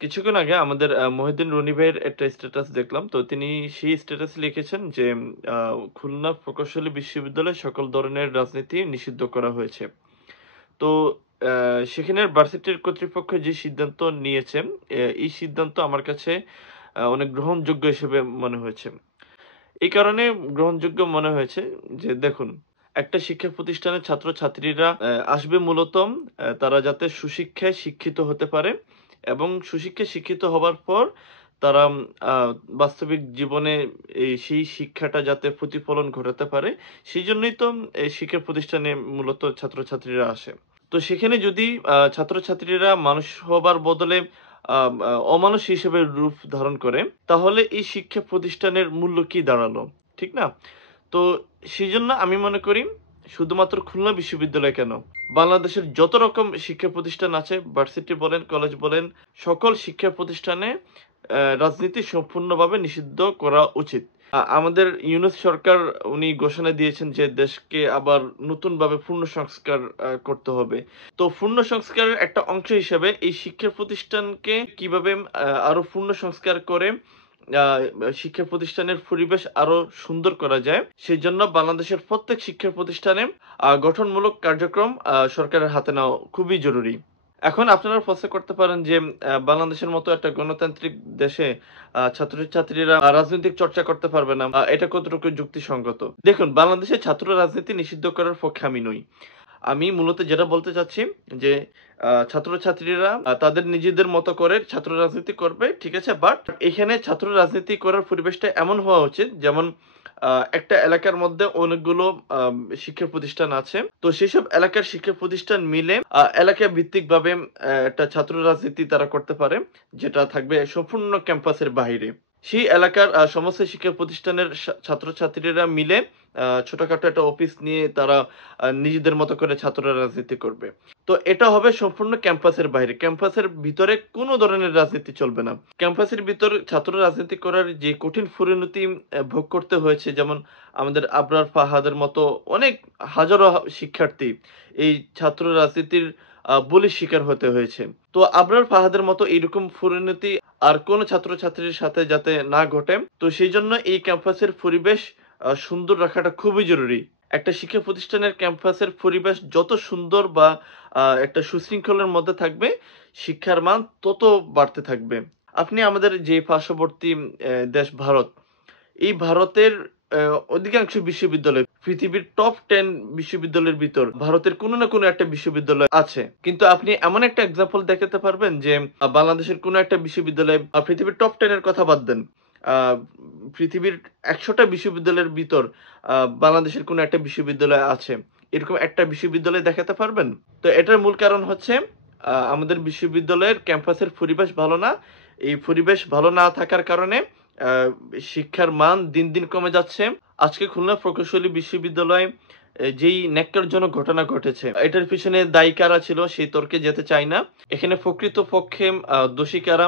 কিছুক্ষণ আগে আমাদের মহিউদ্দিন রনি ভাইয়ের একটা স্ট্যাটাস দেখলাম। তো তিনি সেই স্ট্যাটাসে লিখেছেন যে, আ খুলনা প্রকৌশলী বিশ্ববিদ্যালয়ে সকল ধরনের রাজনীতি নিষিদ্ধ করা হয়েছে। তো আ সেখানের ভার্সিটির কর্তৃপক্ষ যে সিদ্ধান্ত নিয়েছে, এই সিদ্ধান্ত আমার কাছে অনেক গ্রহণযোগ্য হিসেবে মনে হয়েছে। এই কারণে গ্রহণযোগ্য মনে হয়েছে যে দেখুন, একটা শিক্ষা প্রতিষ্ঠানের ছাত্রছাত্রীরা আসবে মূলত তারা যাতে সুশিক্ষায় শিক্ষিত হতে পারে এবং সুশিক্ষায় শিক্ষিত হবার পর তারা আ বাস্তবিক জীবনে সেই শিক্ষাটা যাতে প্রতিফলন ঘটাতে পারে, সেজন্যই তো এই শিক্ষা প্রতিষ্ঠানে মূলত ছাত্রছাত্রীরা আসে। তো সেখানে যদি ছাত্রছাত্রীরা মানুষ হবার বদলে আ আ অমানুষ হিসেবে রূপ ধারণ করে, তাহলে এই শিক্ষা প্রতিষ্ঠানের মূল্য কি দাঁড়ালো? ঠিক না? তো সেজন্য আমি মনে করি শুধুমাত্র খুলনা বিশ্ববিদ্যালয় কেন? বাংলাদেশের যত রকম শিক্ষা প্রতিষ্ঠান আছে, ভার্সিটি বলেন, কলেজ বলেন, সকল শিক্ষা প্রতিষ্ঠানে রাজনীতি সম্পূর্ণভাবে নিষিদ্ধ করা উচিত। আমাদের ইউনূস সরকার উনি ঘোষণা দিয়েছেন যে দেশকে আবার নতুনভাবে পূর্ণ সংস্কার করতে হবে। তো পূর্ণ সংস্কারের একটা অংশ হিসেবে এই শিক্ষা প্রতিষ্ঠানকে কিভাবে আরো পূর্ণ সংস্কার করে আ শিক্ষা প্রতিষ্ঠানের পরিবেশ আরো সুন্দর করা যায়, সেজন্য বাংলাদেশের প্রত্যেক শিক্ষা প্রতিষ্ঠানে গঠনমূলক কার্যক্রম সরকারের হাতে নেওয়া খুবই জরুরি। এখন আপনারা প্রশ্ন করতে পারেন যে বাংলাদেশের মতো একটা গণতান্ত্রিক দেশে ছাত্রছাত্রীরা রাজনৈতিক চর্চা করতে পারবে না। এটা কতটুকু যুক্তিসঙ্গত? দেখুন, বাংলাদেশে ছাত্র রাজনীতি নিষিদ্ধ করার পক্ষে আমি নই। আমি মূলত যেটা বলতে চাচ্ছি যে ছাত্রছাত্রীরা তাদের নিজেদের মতো করে ছাত্র রাজনীতি করবে, ঠিক আছে? বাট এখানে ছাত্র রাজনীতি করার পরিবেশটা এমন হওয়া উচিত যেমন আ একটা এলাকার মধ্যে অনেকগুলো শিক্ষা প্রতিষ্ঠান আছে। তো সেসব এলাকার শিক্ষা প্রতিষ্ঠান মিলে এলাকা ভিত্তিকভাবে একটা ছাত্র রাজনীতি তারা করতে পারে, যেটা থাকবে সম্পূর্ণ ক্যাম্পাসের বাহিরে। সেই এলাকার সমস্ত শিক্ষা প্রতিষ্ঠানের ছাত্রছাত্রীরা মিলে ছোটখাটো একটা অফিস নিয়ে তারা নিজেদের মতো করে ছাত্ররা রাজনীতি করবে। তো এটা হবে সম্পূর্ণ ক্যাম্পাসের বাইরে। ক্যাম্পাসের ভিতরে কোনো ধরনের রাজনীতি চলবে না। ক্যাম্পাসের ভিতর ছাত্র রাজনীতি করার যে কঠিন পরিণতি ভোগ করতে হয়েছে, যেমন আমাদের আবরার ফাহাদের মতো অনেক হাজারো শিক্ষার্থী এই ছাত্র রাজনীতির বলির শিকার হতে হয়েছে। তো আবরার ফাহাদের মতো এইরকম পরিণতি আর কোন ছাত্রছাত্রীর সাথে যাতে না ঘটে, তো সেইজন্য এই ক্যাম্পাসের পরিবেশ সুন্দর রাখাটা খুবই জরুরি। একটা শিক্ষা প্রতিষ্ঠানের ক্যাম্পাসের পরিবেশ যত সুন্দর বা একটা সুশৃঙ্খলের মধ্যে থাকবে, শিক্ষার মান তত বাড়তে থাকবে। আপনি আমাদের যে পার্শ্ববর্তী দেশ ভারত, এই ভারতের অধিকাংশ বিশ্ববিদ্যালয় পৃথিবীর টপ 10 বিশ্ববিদ্যালয়ের ভিতর ভারতের কোনো না কোনো একটা বিশ্ববিদ্যালয় আছে। কিন্তু আপনি এমন একটা এক্সাম্পল দেখাতে পারবেন যে বাংলাদেশের কোনো একটা বিশ্ববিদ্যালয় পৃথিবীর টপ 10 এর কথা বাদ দেন। আ পৃথিবীর ১০০ টা বিশ্ববিদ্যালয়ের ভিতর বাংলাদেশের কোনো একটা বিশ্ববিদ্যালয় আছে। এরকম একটা বিশ্ববিদ্যালয় দেখাতে পারবেন? তো এটার মূল কারণ হচ্ছে আমাদের বিশ্ববিদ্যালয়ের ক্যাম্পাসের পরিবেশ ভালো না। এই পরিবেশ ভালো না থাকার কারণে আ শিক্ষার মান দিন, দিন কমে যাচ্ছে। আজকে খুলনা প্রকৌশলী বিশ্ববিদ্যালয়ে যেই ন্যাক্কারজনক ঘটনা ঘটেছে, এটার পিছনে দায়ী কারা ছিল সেই তর্কে যেতে চাই না। এখানে প্রকৃতপক্ষে দোষী কারা,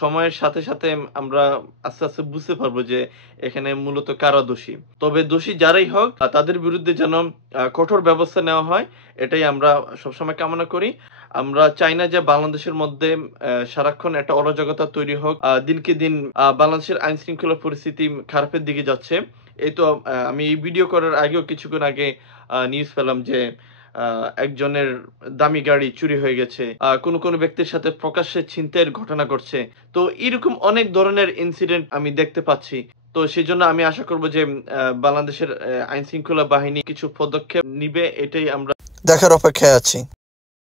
সময়ের সাথে, সাথে আমরা আস্তে, আস্তে বুঝতে পারবো যে এখানে মূলত কারা দোষী। তবে দোষী যারাই হোক তাদের বিরুদ্ধে যেন কঠোর ব্যবস্থা নেওয়া হয়, এটাই আমরা সবসময় কামনা করি। আমরা চাই না যে বাংলাদেশের মধ্যে সারাক্ষণ একটা অরাজকতা তৈরি হোক। দিনকে দিন বাংলাদেশের আইন-শৃঙ্খলা পরিস্থিতি খারাপের দিকে যাচ্ছে। এই তো আমি এই ভিডিও করার আগেও কিছুক্ষণ আগে নিউজ পেলাম যে আ একজনের দামি গাড়ি চুরি হয়ে গেছে। কোনো ব্যক্তির সাথে প্রকাশ্যে ছিনতাইয়ের ঘটনা ঘটছে। তো এরকম অনেক ধরনের ইনসিডেন্ট আমি দেখতে পাচ্ছি। তো সেজন্য আমি আশা করব যে বাংলাদেশের আইন শৃঙ্খলা বাহিনী কিছু পদক্ষেপ নিবে, এটাই আমরা দেখার অপেক্ষায় আছি।